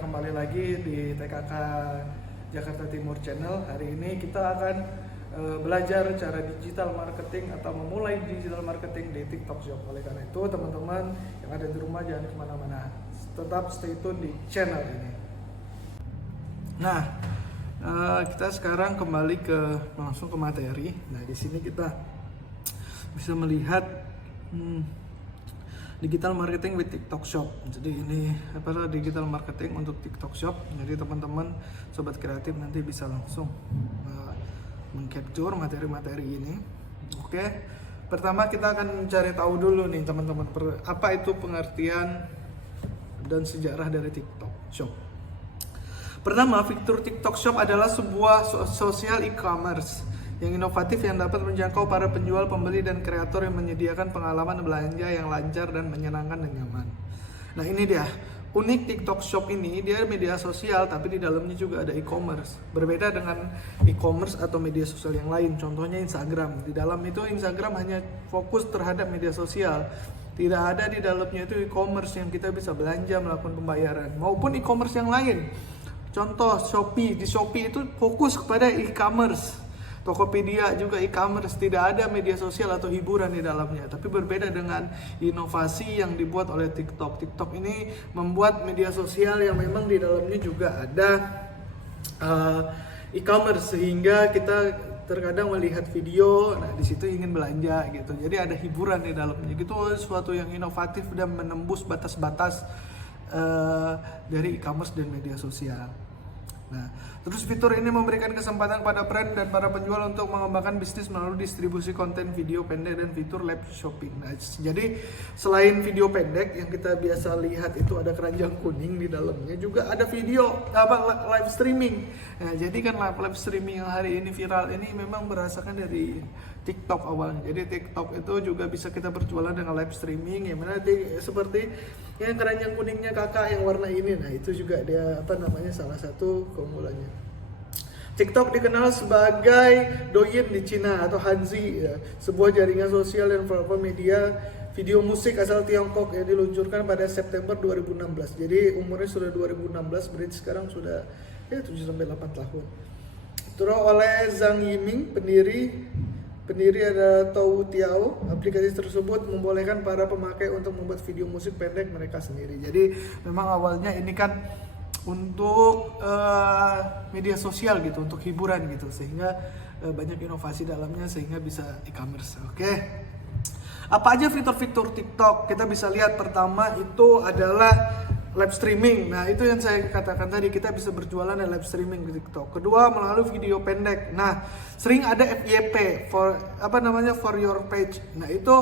kembali lagi di TKK Jakarta Timur Channel. Hari ini kita akan belajar cara digital marketing atau memulai digital marketing di TikTok Shop. Oleh karena itu teman-teman yang ada di rumah jangan kemana-mana, tetap stay tune di channel ini. Nah, kita sekarang kembali langsung ke materi. Nah, di sini kita bisa melihat digital marketing with TikTok Shop. Jadi ini digital marketing untuk TikTok Shop. Jadi teman-teman sobat kreatif nanti bisa langsung mengcapture materi-materi ini. Oke. Pertama kita akan mencari tahu dulu nih teman-teman apa itu pengertian dan sejarah dari TikTok Shop. Pertama, fitur TikTok Shop adalah sebuah sosial e-commerce yang inovatif yang dapat menjangkau para penjual, pembeli, dan kreator yang menyediakan pengalaman belanja yang lancar dan menyenangkan dan nyaman. Nah, ini dia. Unik TikTok Shop ini, dia media sosial tapi di dalamnya juga ada e-commerce. Berbeda dengan e-commerce atau media sosial yang lain, contohnya Instagram. Di dalam itu Instagram hanya fokus terhadap media sosial. Tidak ada di dalamnya itu e-commerce yang kita bisa belanja, melakukan pembayaran, maupun e-commerce yang lain. Contoh Shopee, di Shopee itu fokus kepada e-commerce. Tokopedia juga e-commerce, tidak ada media sosial atau hiburan di dalamnya. Tapi berbeda dengan inovasi yang dibuat oleh TikTok. TikTok ini membuat media sosial yang memang di dalamnya juga ada e-commerce, sehingga kita terkadang melihat video, nah di situ ingin belanja gitu. Jadi ada hiburan di dalamnya. Gitu sesuatu yang inovatif dan menembus batas-batas dari e-commerce dan media sosial. Nah, terus fitur ini memberikan kesempatan pada brand dan para penjual untuk mengembangkan bisnis melalui distribusi konten video pendek dan fitur live shopping. Nah, jadi selain video pendek yang kita biasa lihat itu ada keranjang kuning di dalamnya, juga ada video live streaming. Nah, jadi kan live streaming yang hari ini viral ini memang berasakan dari TikTok awalnya. Jadi TikTok itu juga bisa kita berjualan dengan live streaming, yang mana seperti yang keranjang kuningnya kakak yang warna ini. Nah, itu juga dia salah satu keunggulannya. TikTok dikenal sebagai Douyin di Cina atau Hanzi, ya, sebuah jaringan sosial dan platform media video musik asal Tiongkok yang diluncurkan pada September 2016. Jadi umurnya sudah 2016, berarti sekarang sudah 7-8 tahun. Terus oleh Zhang Yiming, pendiri ada Tao Tiao. Aplikasi tersebut membolehkan para pemakai untuk membuat video musik pendek mereka sendiri. Jadi memang awalnya ini kan untuk media sosial gitu, untuk hiburan gitu, sehingga banyak inovasi dalamnya sehingga bisa e-commerce. Oke. Apa aja fitur-fitur TikTok? Kita bisa lihat pertama itu adalah live streaming. Nah, itu yang saya katakan tadi, kita bisa berjualan dan live streaming di TikTok. Kedua, melalui video pendek. Nah, sering ada FYP for your page. Nah, itu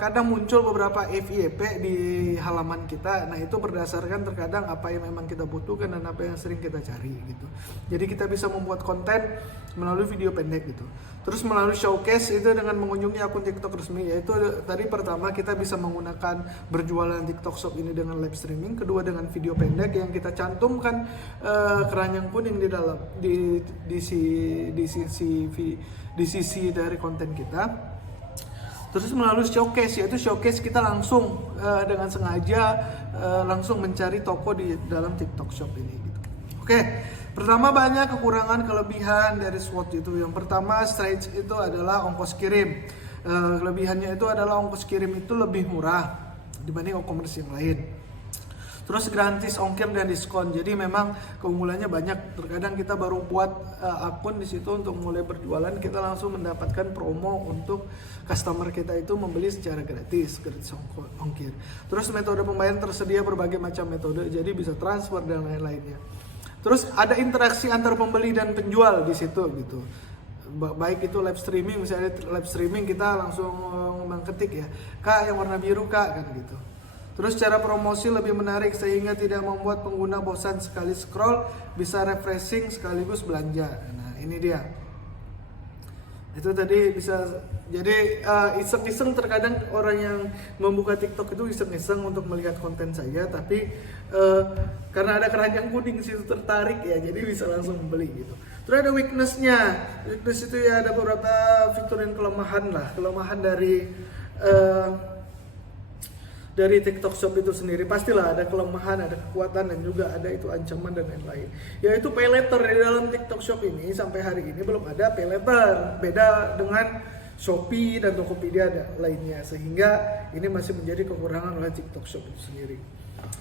kadang muncul beberapa FYP di halaman kita. Nah, itu berdasarkan terkadang apa yang memang kita butuhkan dan apa yang sering kita cari gitu. Jadi kita bisa membuat konten melalui video pendek gitu. Terus melalui showcase itu dengan mengunjungi akun TikTok resmi, yaitu tadi pertama kita bisa menggunakan berjualan TikTok Shop ini dengan live streaming. Kedua dengan video pendek yang kita cantumkan keranjang kuning di dalam di sisi dari konten kita. Terus melalui showcase, yaitu showcase kita langsung dengan sengaja langsung mencari toko di dalam TikTok Shop ini gitu. Oke. Pertama, banyak kekurangan kelebihan dari SWOT itu. Yang pertama, Stripe itu adalah ongkos kirim. Kelebihannya itu adalah ongkos kirim itu lebih murah dibanding e-commerce yang lain. Terus gratis ongkir dan diskon. Jadi memang keunggulannya banyak. Terkadang kita baru buat akun di situ untuk mulai berjualan, kita langsung mendapatkan promo untuk customer kita itu membeli secara gratis ongkir. Terus metode pembayaran tersedia berbagai macam metode, jadi bisa transfer dan lain-lainnya. Terus ada interaksi antar pembeli dan penjual di situ gitu. Baik itu live streaming, misalnya live streaming kita langsung mengetik ya, Kak yang warna biru Kak, kan gitu. Terus cara promosi lebih menarik sehingga tidak membuat pengguna bosan sekali scroll, bisa refreshing sekaligus belanja. Nah, ini dia. Itu tadi bisa jadi iseng-iseng, terkadang orang yang membuka TikTok itu iseng-iseng untuk melihat konten saya, tapi karena ada keranjang kuning situ tertarik ya, jadi bisa langsung membeli gitu. Terus ada weakness-nya. Weakness itu ya ada beberapa fitur dan kelemahan dari dari TikTok Shop itu sendiri. Pastilah ada kelemahan, ada kekuatan, dan juga ada itu ancaman dan lain-lain. Yaitu pay later di dalam TikTok Shop ini sampai hari ini belum ada pay later. Beda dengan Shopee dan Tokopedia lainnya, sehingga ini masih menjadi kekurangan oleh TikTok Shop itu sendiri.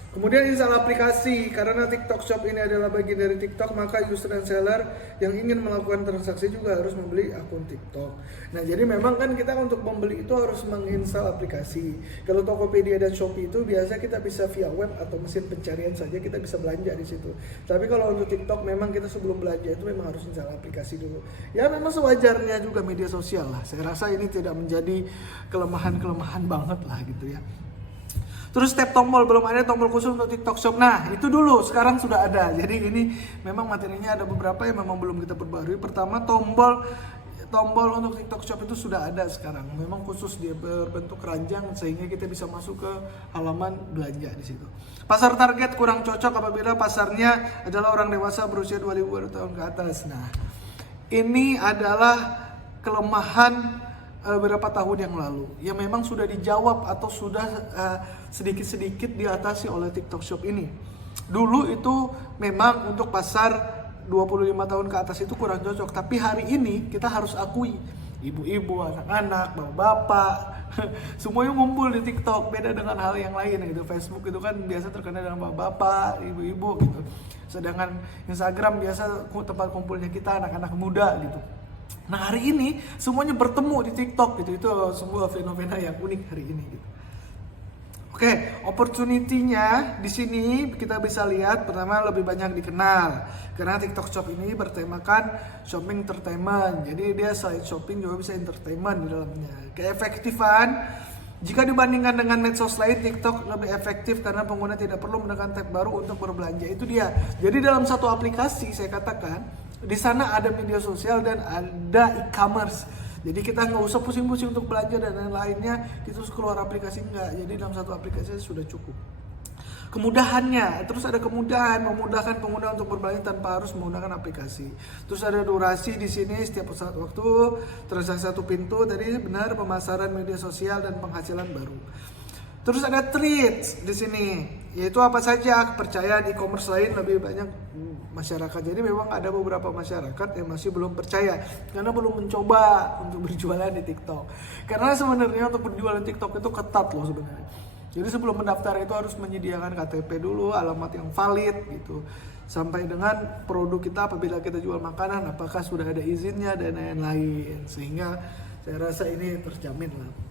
Kemudian install aplikasi, karena TikTok Shop ini adalah bagian dari TikTok, maka user dan seller yang ingin melakukan transaksi juga harus membeli akun TikTok. Nah, jadi memang kan kita untuk membeli itu harus menginstal aplikasi. Kalau Tokopedia dan Shopee itu biasa kita bisa via web atau mesin pencarian saja kita bisa belanja di situ. Tapi kalau untuk TikTok memang kita sebelum belanja itu memang harus install aplikasi dulu. Ya memang sewajarnya juga media sosial lah. Saya rasa ini tidak menjadi kelemahan banget lah gitu ya. Terus tap tombol, belum ada tombol khusus untuk TikTok Shop. Nah, itu dulu, sekarang sudah ada. Jadi ini memang materinya ada beberapa yang memang belum kita perbarui. Pertama, tombol untuk TikTok Shop itu sudah ada sekarang. Memang khusus dia berbentuk keranjang sehingga kita bisa masuk ke halaman belanja di situ. Pasar target kurang cocok apabila pasarnya adalah orang dewasa berusia 2000 tahun ke atas. Nah, ini adalah kelemahan beberapa tahun yang lalu yang memang sudah dijawab atau sudah sedikit-sedikit diatasi oleh TikTok Shop ini. Dulu itu memang untuk pasar 25 tahun ke atas itu kurang cocok, tapi hari ini kita harus akui ibu-ibu, anak-anak, bapak-bapak semuanya ngumpul di TikTok. Beda dengan hal yang lain gitu. Facebook itu kan biasa terkenal dengan bapak-bapak, ibu-ibu gitu. Sedangkan Instagram biasa tempat kumpulnya kita anak-anak muda gitu. Nah, hari ini semuanya bertemu di TikTok gitu. Itu sebuah fenomena yang unik hari ini gitu. Oke, opportunity-nya di sini kita bisa lihat pertama lebih banyak dikenal karena TikTok Shop ini bertemakan shopping entertainment. Jadi dia selain shopping juga bisa entertainment di dalamnya. Keefektifan jika dibandingkan dengan medsos lain, TikTok lebih efektif karena pengguna tidak perlu menekan tab baru untuk berbelanja. Itu dia. Jadi dalam satu aplikasi saya katakan di sana ada media sosial dan ada e-commerce. Jadi kita nggak usah pusing-pusing untuk belanja dan lain-lainnya, itu keluar aplikasi enggak. Jadi dalam satu aplikasi sudah cukup. Kemudahannya, terus ada kemudahan memudahkan pengguna untuk berbelanja tanpa harus menggunakan aplikasi. Terus ada durasi di sini setiap waktu, transaksi satu pintu, tadi benar pemasaran media sosial dan penghasilan baru. Terus ada treats di sini, yaitu apa saja kepercayaan e-commerce lain lebih banyak masyarakat. Jadi memang ada beberapa masyarakat yang masih belum percaya karena belum mencoba untuk berjualan di TikTok. Karena sebenarnya untuk berjualan TikTok itu ketat loh sebenarnya. Jadi sebelum mendaftar itu harus menyediakan KTP dulu, alamat yang valid gitu. Sampai dengan produk kita apabila kita jual makanan apakah sudah ada izinnya dan lain-lain. Sehingga saya rasa ini terjamin lah.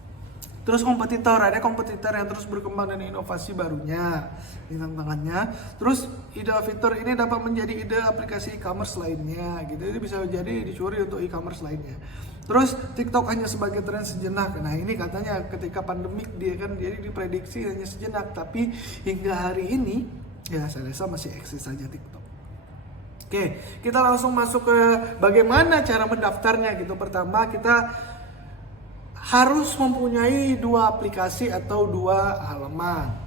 Terus ada kompetitor yang terus berkembang dan inovasi barunya di tantangannya. Terus ide fitur ini dapat menjadi ide aplikasi e-commerce lainnya gitu. Jadi bisa jadi dicuri untuk e-commerce lainnya. Terus TikTok hanya sebagai tren sejenak. Nah, ini katanya ketika pandemik dia kan jadi diprediksi hanya sejenak, tapi hingga hari ini ya saya rasa masih eksis saja TikTok. Oke, kita langsung masuk ke bagaimana cara mendaftarnya gitu. Pertama kita harus mempunyai 2 aplikasi atau 2 halaman.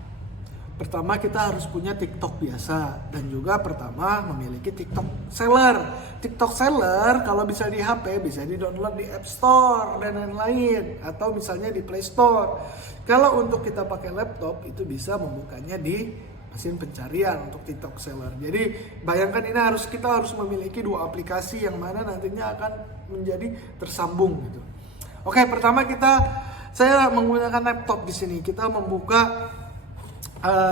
Pertama kita harus punya TikTok biasa dan juga pertama memiliki TikTok Seller. TikTok Seller kalau bisa di HP bisa di-download di App Store dan lain-lain atau misalnya di Play Store. Kalau untuk kita pakai laptop itu bisa membukanya di mesin pencarian untuk TikTok Seller. Jadi bayangkan ini kita harus memiliki 2 aplikasi yang mana nantinya akan menjadi tersambung gitu. Oke, pertama saya menggunakan laptop di sini. Kita membuka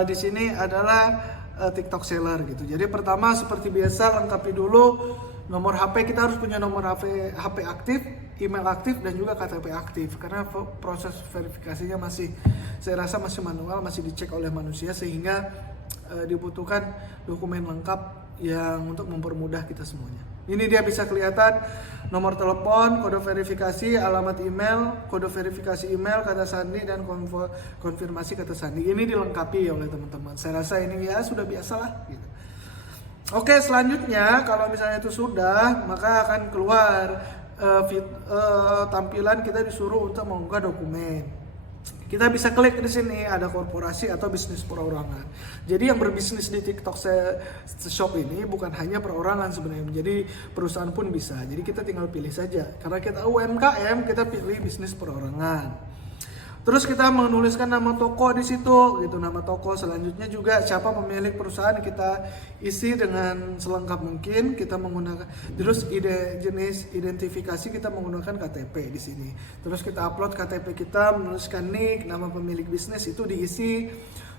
di sini adalah TikTok Seller gitu. Jadi pertama seperti biasa lengkapi dulu nomor HP. Kita harus punya nomor HP aktif, email aktif dan juga KTP aktif. Karena proses verifikasinya saya rasa masih manual, masih dicek oleh manusia sehingga dibutuhkan dokumen lengkap yang untuk mempermudah kita semuanya. Ini dia bisa kelihatan nomor telepon, kode verifikasi, alamat email, kode verifikasi email, kata sandi dan konfirmasi kata sandi. Ini dilengkapi oleh teman-teman. Saya rasa ini ya sudah biasa lah gitu. Oke, selanjutnya kalau misalnya itu sudah, maka akan keluar tampilan kita disuruh untuk mengunggah dokumen. Kita bisa klik di sini ada korporasi atau bisnis perorangan. Jadi yang berbisnis di TikTok Shop ini bukan hanya perorangan sebenarnya. Jadi perusahaan pun bisa. Jadi kita tinggal pilih saja. Karena kita UMKM, kita pilih bisnis perorangan. Terus kita menuliskan nama toko di situ gitu, nama toko. Selanjutnya juga siapa pemilik perusahaan kita isi dengan selengkap mungkin. Kita menggunakan terus jenis identifikasi kita menggunakan KTP di sini. Terus kita upload KTP kita, menuliskan nick, nama pemilik bisnis itu diisi.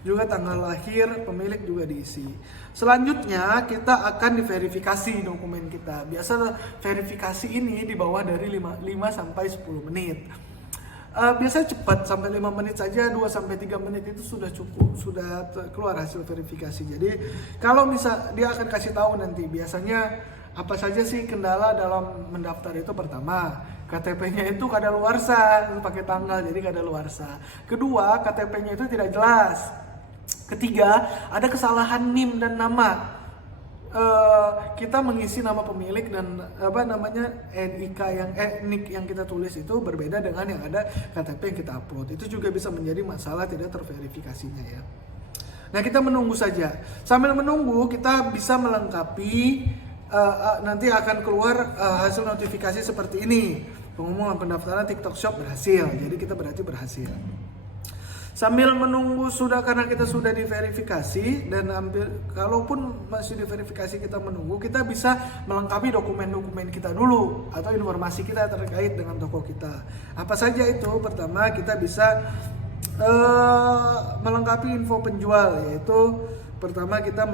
Juga tanggal lahir pemilik juga diisi. Selanjutnya kita akan diverifikasi dokumen kita. Biasa verifikasi ini di bawah dari 5 sampai 10 menit. Biasanya cepat, sampai 5 menit saja, 2 sampai 3 menit itu sudah cukup, sudah keluar hasil verifikasi. Jadi kalau dia akan kasih tahu nanti biasanya apa saja sih kendala dalam mendaftar itu. Pertama, KTP-nya itu kadaluarsa, pakai tanggal jadi kadaluarsa. Kedua, KTP-nya itu tidak jelas. Ketiga, ada kesalahan NIM dan nama. Kita mengisi nama pemilik dan NIK yang kita tulis itu berbeda dengan yang ada KTP yang kita upload. Itu juga bisa menjadi masalah tidak terverifikasinya ya. Nah, kita menunggu saja. Sambil menunggu kita bisa melengkapi nanti akan keluar hasil notifikasi seperti ini. Pengumuman pendaftaran TikTok Shop berhasil. Jadi kita berarti berhasil. Sambil menunggu karena kita sudah diverifikasi dan kalaupun masih diverifikasi kita menunggu, kita bisa melengkapi dokumen-dokumen kita dulu atau informasi kita terkait dengan toko kita. Apa saja itu? Pertama, kita bisa melengkapi info penjual, yaitu pertama kita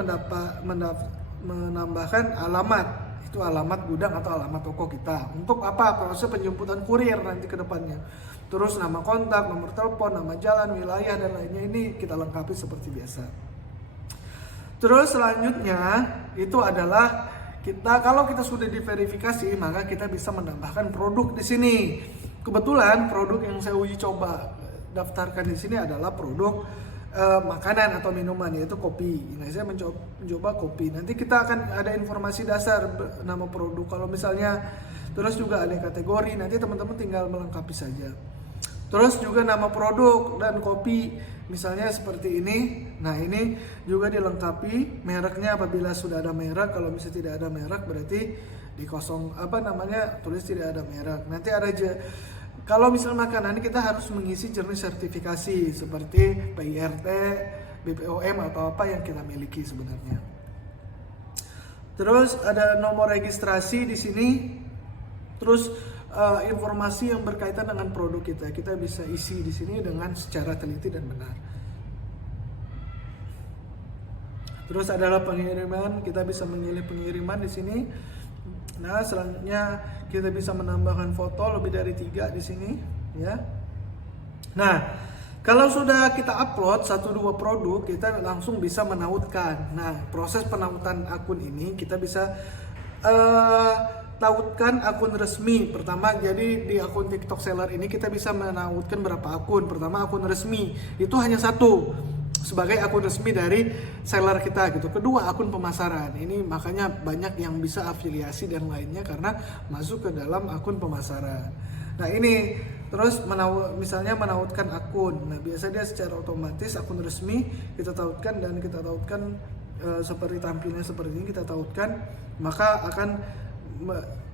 menambahkan alamat. Itu alamat gudang atau alamat toko kita. Untuk apa? Proses penjemputan kurir nanti ke depannya. Terus nama kontak, nomor telepon, nama jalan, wilayah dan lainnya ini kita lengkapi seperti biasa. Terus selanjutnya itu adalah kalau kita sudah diverifikasi, maka kita bisa menambahkan produk di sini. Kebetulan produk yang saya uji coba daftarkan di sini adalah produk makanan atau minuman, yaitu kopi. Nah, saya mencoba kopi. Nanti kita akan ada informasi dasar nama produk. Kalau misalnya terus juga ada kategori, nanti teman-teman tinggal melengkapi saja. Terus juga nama produk dan kopi, misalnya seperti ini. Nah, ini juga dilengkapi mereknya apabila sudah ada merek. Kalau misalnya tidak ada merek berarti tulis tidak ada merek. Nanti ada kalau misalnya makanan kita harus mengisi jenis sertifikasi seperti PIRT, BPOM atau apa yang kita miliki sebenarnya. Terus ada nomor registrasi di sini. Terus informasi yang berkaitan dengan produk kita bisa isi di sini dengan secara teliti dan benar. Terus adalah pengiriman, kita bisa memilih pengiriman di sini. Nah, selanjutnya kita bisa menambahkan foto lebih dari 3 di sini, ya. Nah, kalau sudah kita upload 1-2 produk, kita langsung bisa menautkan. Nah, proses penautan akun ini kita bisa tautkan akun resmi. Pertama, jadi di akun TikTok Seller ini kita bisa menautkan berapa akun. Pertama, akun resmi itu hanya 1 sebagai akun resmi dari seller kita gitu. Kedua, akun pemasaran. Ini makanya banyak yang bisa afiliasi dan lainnya karena masuk ke dalam akun pemasaran. Nah, ini terus misalnya menautkan akun. Nah, biasa dia secara otomatis akun resmi kita tautkan dan kita tautkan seperti tampilnya seperti ini kita tautkan, maka akan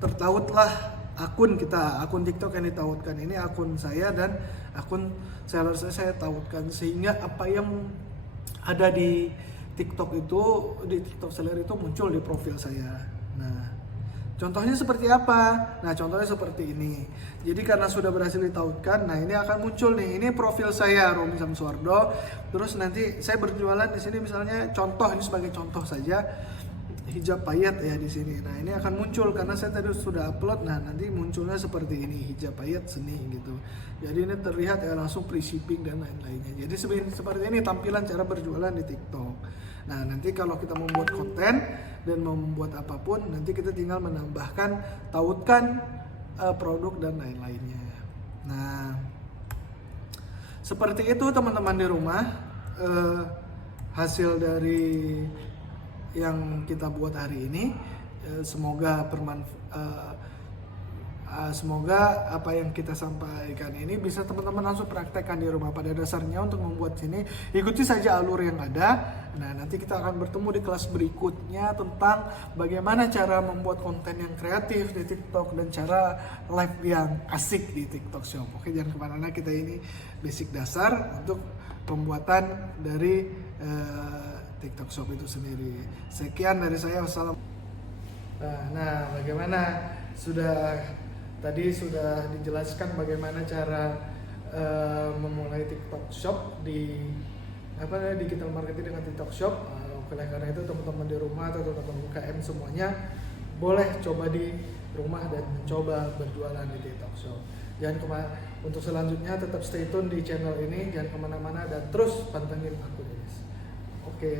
tertautlah akun kita, akun TikTok yang ditautkan ini akun saya dan akun seller saya tautkan, sehingga apa yang ada di TikTok itu, di TikTok Seller itu muncul di profil saya. Nah, contohnya seperti apa? Nah, contohnya seperti ini. Jadi karena sudah berhasil ditautkan, nah ini akan muncul nih. Ini profil saya, Romi Samsuardo. Terus nanti saya berjualan di sini misalnya contoh, ini sebagai contoh saja, hijab payet ya di sini. Nah, ini akan muncul karena saya tadi sudah upload. Nah, nanti munculnya seperti ini, hijab payet seni gitu. Jadi ini terlihat ya langsung free shipping dan lain-lainnya. Jadi seperti ini tampilan cara berjualan di TikTok. Nah, nanti kalau kita membuat konten dan membuat apapun, nanti kita tinggal menambahkan tautkan produk dan lain-lainnya. Nah, seperti itu teman-teman di rumah, hasil dari yang kita buat hari ini. Semoga semoga apa yang kita sampaikan ini bisa teman-teman langsung praktekkan di rumah. Pada dasarnya untuk membuat sini ikuti saja alur yang ada. Nah, nanti kita akan bertemu di kelas berikutnya tentang bagaimana cara membuat konten yang kreatif di TikTok dan cara live yang asik di TikTok Shop. Oke, jangan kemana-mana, kita ini basic dasar untuk pembuatan dari TikTok Shop itu sendiri. Sekian dari saya, wassalam. Nah, bagaimana tadi sudah dijelaskan bagaimana cara memulai TikTok Shop di digital marketing dengan TikTok Shop. Oleh karena itu teman-teman di rumah atau teman-teman UKM semuanya boleh coba di rumah dan mencoba berjualan di TikTok Shop. Untuk selanjutnya tetap stay tune di channel ini, jangan kemana-mana dan terus pantengin akun ini. Oke.